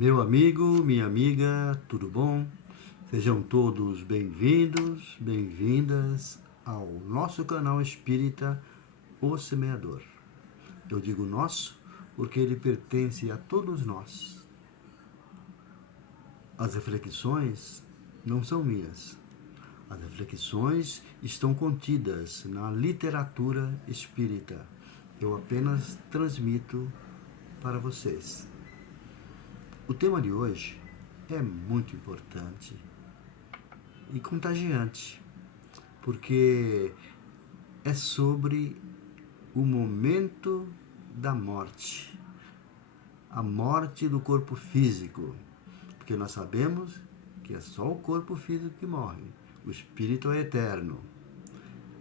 Meu amigo, minha amiga, tudo bom? Sejam todos bem-vindos, bem-vindas ao nosso canal espírita O Semeador. Eu digo nosso porque ele pertence a todos nós. As reflexões não são minhas. As reflexões estão contidas na literatura espírita. Eu apenas transmito para vocês. O tema de hoje é muito importante e contagiante, porque é sobre o momento da morte, a morte do corpo físico, porque nós sabemos que é só o corpo físico que morre, o espírito é eterno.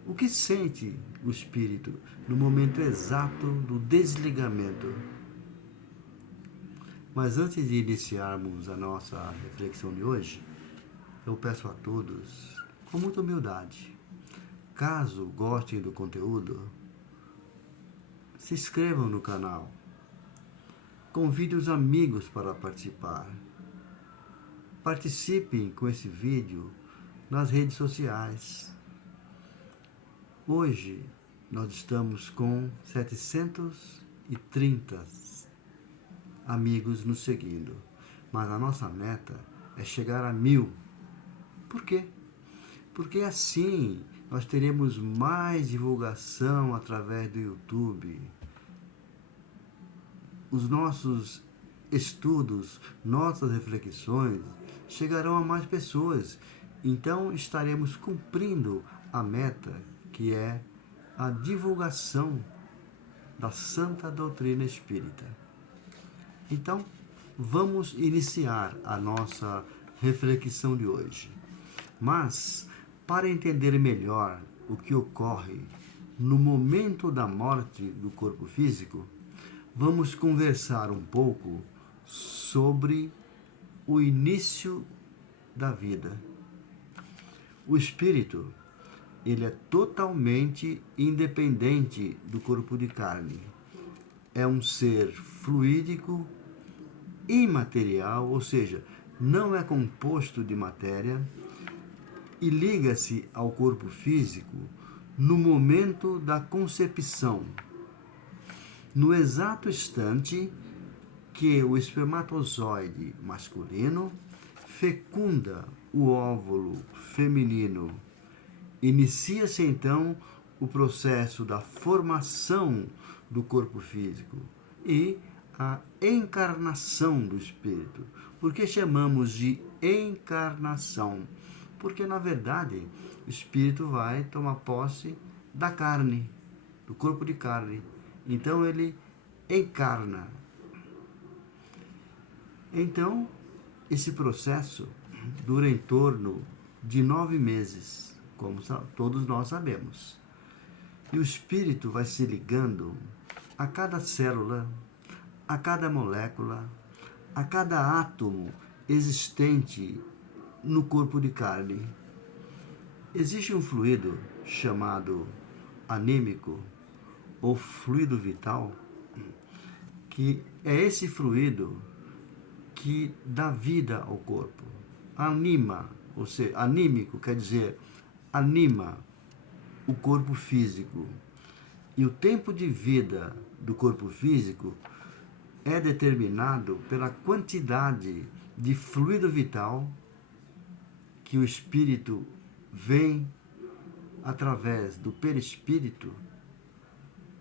O que sente o espírito no momento exato do desligamento? Mas antes de iniciarmos a nossa reflexão de hoje, eu peço a todos, com muita humildade, caso gostem do conteúdo, se inscrevam no canal, convide os amigos para participar, participem com esse vídeo nas redes sociais. Hoje nós estamos com 730 amigos nos seguindo, mas a nossa meta é chegar a 1000. Por quê? Porque assim nós teremos mais divulgação através do YouTube. Os nossos estudos, nossas reflexões chegarão a mais pessoas. Então estaremos cumprindo a meta, que é a divulgação da santa doutrina espírita. Então, vamos iniciar a nossa reflexão de hoje. Mas, para entender melhor o que ocorre no momento da morte do corpo físico, vamos conversar um pouco sobre o início da vida. O espírito, ele é totalmente independente do corpo de carne. É um ser fluídico, imaterial, ou seja, não é composto de matéria, e liga-se ao corpo físico no momento da concepção, no exato instante que o espermatozoide masculino fecunda o óvulo feminino. Inicia-se então o processo da formação do corpo físico e a encarnação do espírito. Por que chamamos de encarnação? Porque, na verdade, o espírito vai tomar posse da carne, do corpo de carne. Então, ele encarna. Então, esse processo dura em torno de 9 meses, como todos nós sabemos. E o espírito vai se ligando a cada célula, a cada molécula, a cada átomo existente no corpo de carne. Existe um fluido chamado anímico ou fluido vital, que é esse fluido que dá vida ao corpo. Anima, ou seja, anímico quer dizer anima o corpo físico. E o tempo de vida do corpo físico é determinado pela quantidade de fluido vital que o espírito vem, através do perispírito,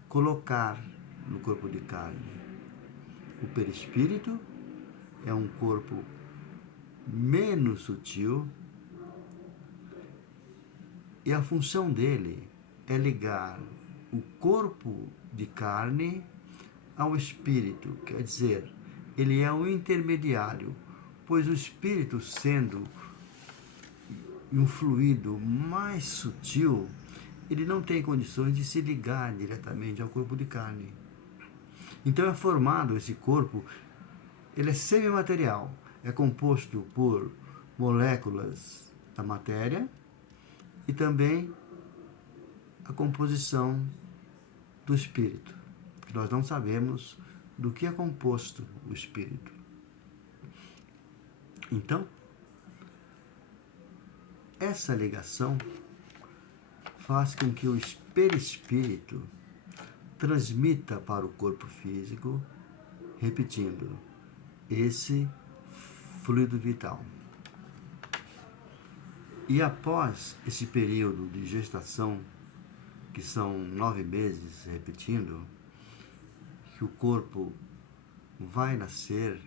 colocar no corpo de carne. O perispírito é um corpo menos sutil e a função dele é ligar o corpo de carne ao espírito, quer dizer, ele é o intermediário, pois o espírito, sendo um fluido mais sutil, ele não tem condições de se ligar diretamente ao corpo de carne. Então é formado esse corpo, ele é semimaterial, é composto por moléculas da matéria e também a composição do espírito, que nós não sabemos do que é composto o espírito. Então, essa ligação faz com que o perispírito transmita para o corpo físico, repetindo, esse fluido vital. E após esse período de gestação, que são 9 meses, repetindo, que o corpo vai nascer,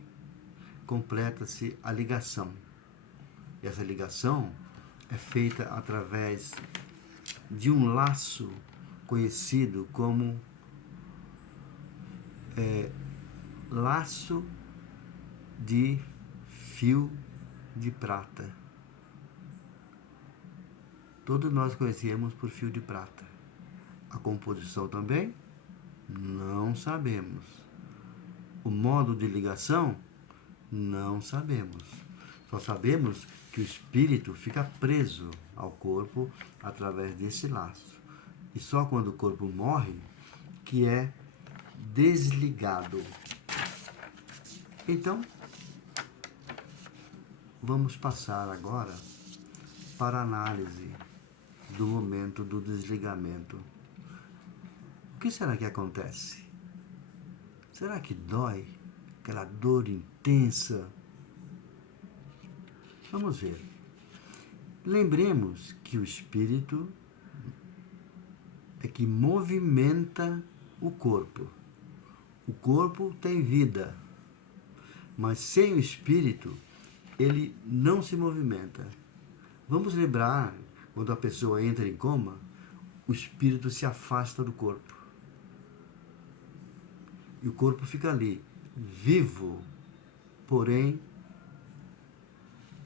completa-se a ligação. E essa ligação é feita através de um laço conhecido como laço de fio de prata. Todos nós conhecemos por fio de prata. A composição também? Não sabemos. O modo de ligação? Não sabemos. Só sabemos que o espírito fica preso ao corpo através desse laço. E só quando o corpo morre que é desligado. Então, vamos passar agora para a análise do momento do desligamento. O que será que acontece? Será que dói? Aquela dor intensa? Vamos ver. Lembremos que o espírito é que movimenta o corpo. O corpo tem vida, mas sem o espírito, ele não se movimenta. Vamos lembrar, quando a pessoa entra em coma, o espírito se afasta do corpo. E o corpo fica ali, vivo, porém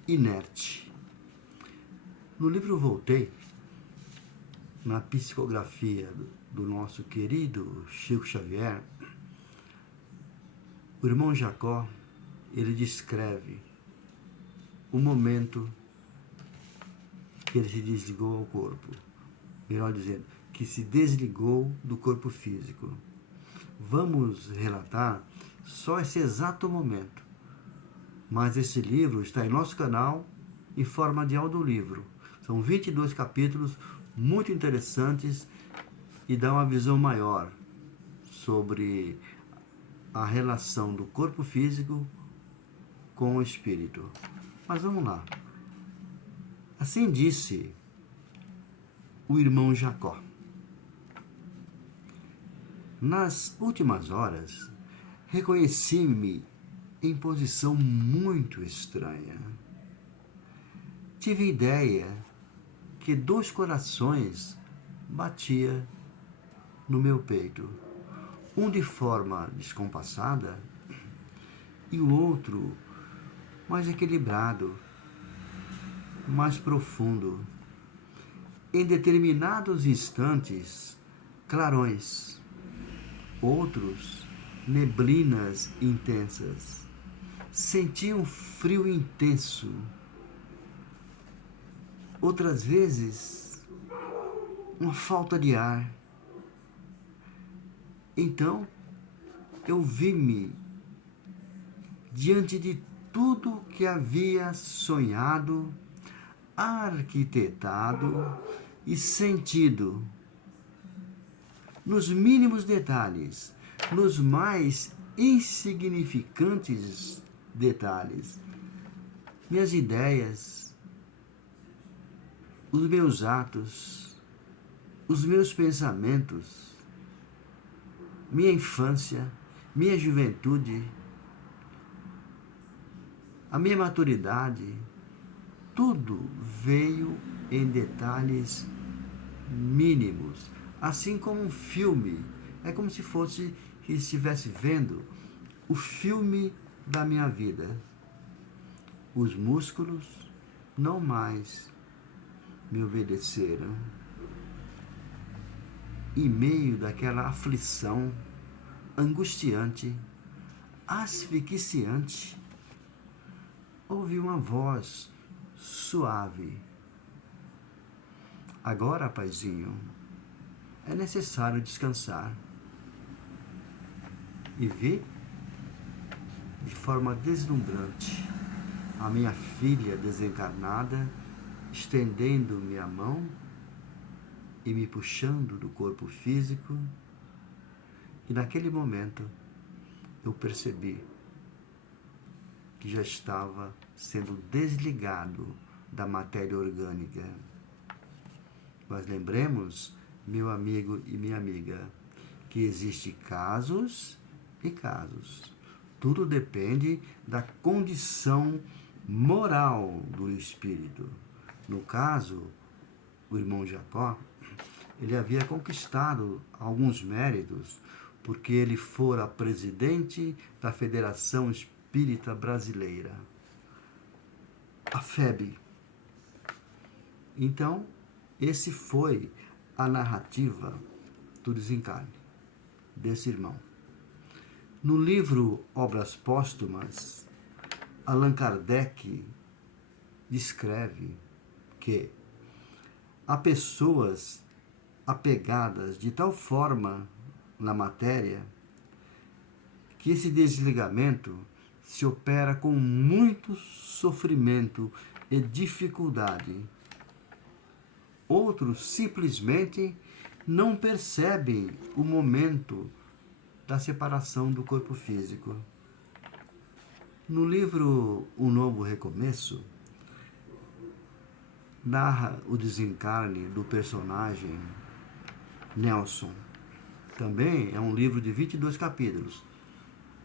inerte. No livro Voltei, na psicografia do nosso querido Chico Xavier, o irmão Jacó, ele descreve o momento que ele se desligou ao corpo. Melhor dizendo, que se desligou do corpo físico. Vamos relatar só esse exato momento. Mas esse livro está em nosso canal em forma de audiolivro. São 22 capítulos muito interessantes e dá uma visão maior sobre a relação do corpo físico com o espírito. Mas vamos lá. Assim disse o irmão Jacó. Nas últimas horas, reconheci-me em posição muito estranha. Tive ideia que 2 corações batiam no meu peito, um de forma descompassada e o outro mais equilibrado, mais profundo. Em determinados instantes, clarões, outros neblinas intensas. Senti um frio intenso. Outras vezes, uma falta de ar. Então, eu vi-me diante de tudo que havia sonhado, arquitetado e sentido, nos mínimos detalhes, nos mais insignificantes detalhes. Minhas ideias, os meus atos, os meus pensamentos, minha infância, minha juventude, a minha maturidade, tudo veio em detalhes mínimos, assim como um filme. É como se fosse que estivesse vendo o filme da minha vida. Os músculos não mais me obedeceram. Em meio daquela aflição angustiante, asfixiante, ouvi uma voz suave. Agora, paizinho, é necessário descansar. E vi, de forma deslumbrante, a minha filha desencarnada, estendendo minha mão e me puxando do corpo físico, e naquele momento eu percebi que já estava sendo desligado da matéria orgânica. Mas lembremos, meu amigo e minha amiga, que existem casos e casos. Tudo depende da condição moral do espírito. No caso, o irmão Jacó, ele havia conquistado alguns méritos porque ele fora presidente da Federação Espírita Brasileira, a FEB. Então, esse foi a narrativa do desencarne desse irmão. No livro Obras Póstumas, Allan Kardec descreve que há pessoas apegadas de tal forma na matéria que esse desligamento se opera com muito sofrimento e dificuldade. Outros simplesmente não percebem o momento da separação do corpo físico. No livro Um Novo Recomeço, narra o desencarne do personagem Nelson. Também é um livro de 22 capítulos.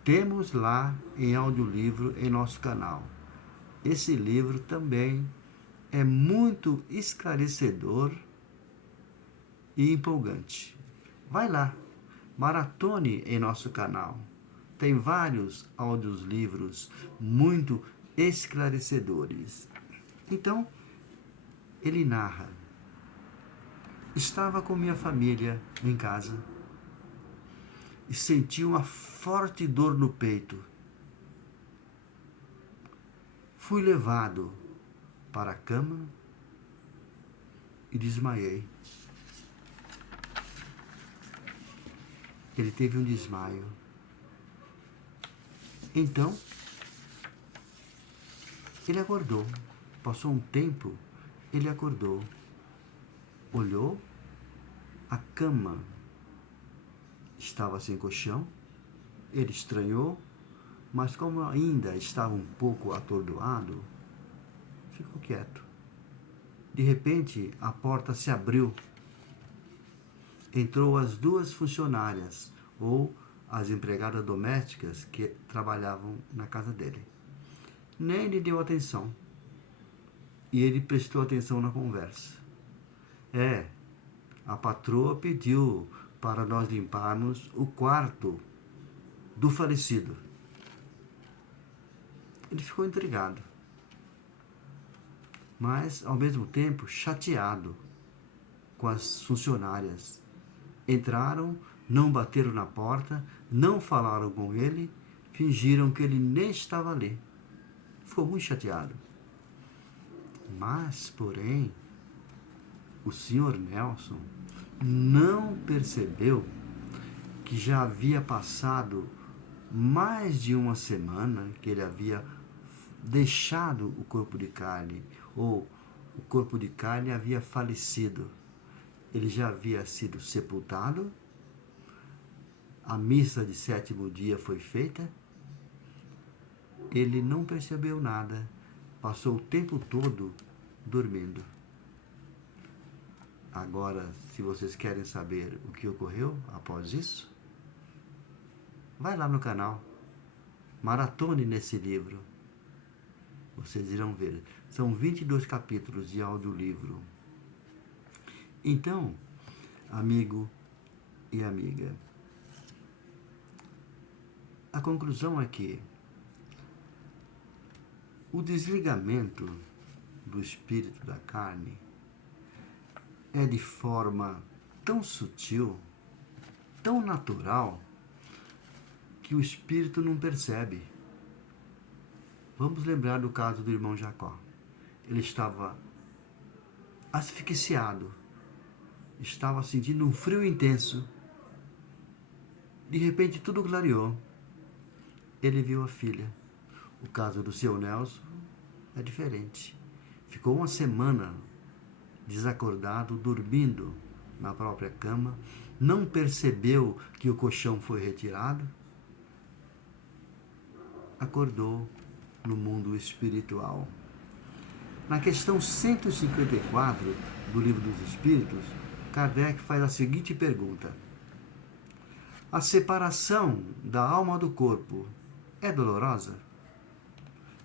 Temos lá em audiolivro em nosso canal. Esse livro também é muito esclarecedor e empolgante. Vai lá, maratone em nosso canal. Tem vários audiolivros muito esclarecedores. Então, ele narra: estava com minha família em casa e senti uma forte dor no peito. Fui levado para a cama e desmaiei. Ele teve um desmaio. Então, ele acordou. Passou um tempo, ele acordou. Olhou, a cama estava sem colchão. Ele estranhou, mas como ainda estava um pouco atordoado, ficou quieto. De repente, a porta se abriu. Entrou as duas funcionárias, ou as empregadas domésticas que trabalhavam na casa dele. Nem lhe deu atenção. E ele prestou atenção na conversa. A patroa pediu para nós limparmos o quarto do falecido. Ele ficou intrigado, mas ao mesmo tempo chateado com as funcionárias. Entraram, não bateram na porta, não falaram com ele, fingiram que ele nem estava ali. Ficou muito chateado. Mas, porém, o senhor Nelson não percebeu que já havia passado mais de uma semana que ele havia deixado o corpo de carne, ou o corpo de carne havia falecido. Ele já havia sido sepultado, a missa de 7º dia foi feita, ele não percebeu nada, passou o tempo todo dormindo. Agora, se vocês querem saber o que ocorreu após isso, vai lá no canal, maratone nesse livro. Vocês irão ver. São 22 capítulos de audiolivro. Então, amigo e amiga, a conclusão é que o desligamento do espírito da carne é de forma tão sutil, tão natural, que o espírito não percebe. Vamos lembrar do caso do irmão Jacó. Ele estava asfixiado, estava sentindo um frio intenso. De repente tudo clareou. Ele viu a filha. O caso do seu Nelson é diferente. Ficou uma semana desacordado, dormindo na própria cama, não percebeu que o colchão foi retirado, acordou no mundo espiritual. Na questão 154 do Livro dos Espíritos, Kardec faz a seguinte pergunta: a separação da alma do corpo é dolorosa?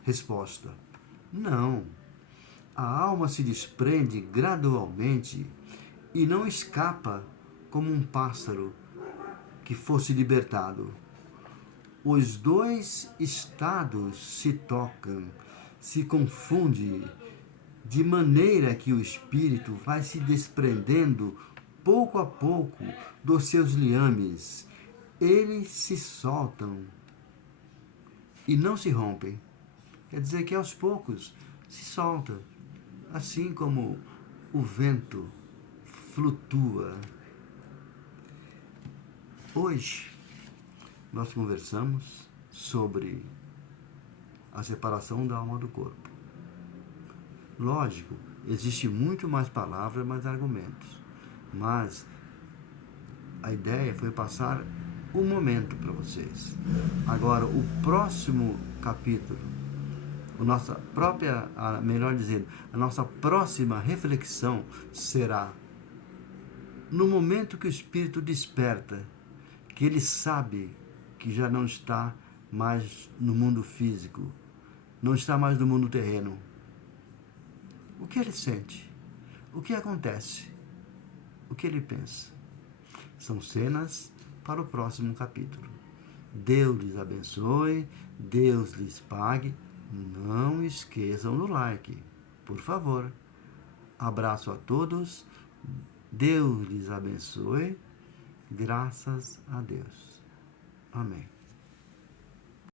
Resposta: não. A alma se desprende gradualmente e não escapa como um pássaro que fosse libertado. Os dois estados se tocam, se confundem, de maneira que o espírito vai se desprendendo pouco a pouco dos seus liames. Eles se soltam e não se rompem. Quer dizer que aos poucos se solta, assim como o vento flutua. Hoje nós conversamos sobre a separação da alma do corpo. Lógico, existe muito mais palavras, mais argumentos, mas a ideia foi passar o momento para vocês. Agora, o próximo capítulo, a nossa própria, melhor dizendo, a nossa próxima reflexão será no momento que o espírito desperta, que ele sabe que já não está mais no mundo físico, não está mais no mundo terreno. O que ele sente? O que acontece? O que ele pensa? São cenas para o próximo capítulo. Deus lhes abençoe, Deus lhes pague. Não esqueçam do like, por favor. Abraço a todos. Deus lhes abençoe. Graças a Deus. Amém.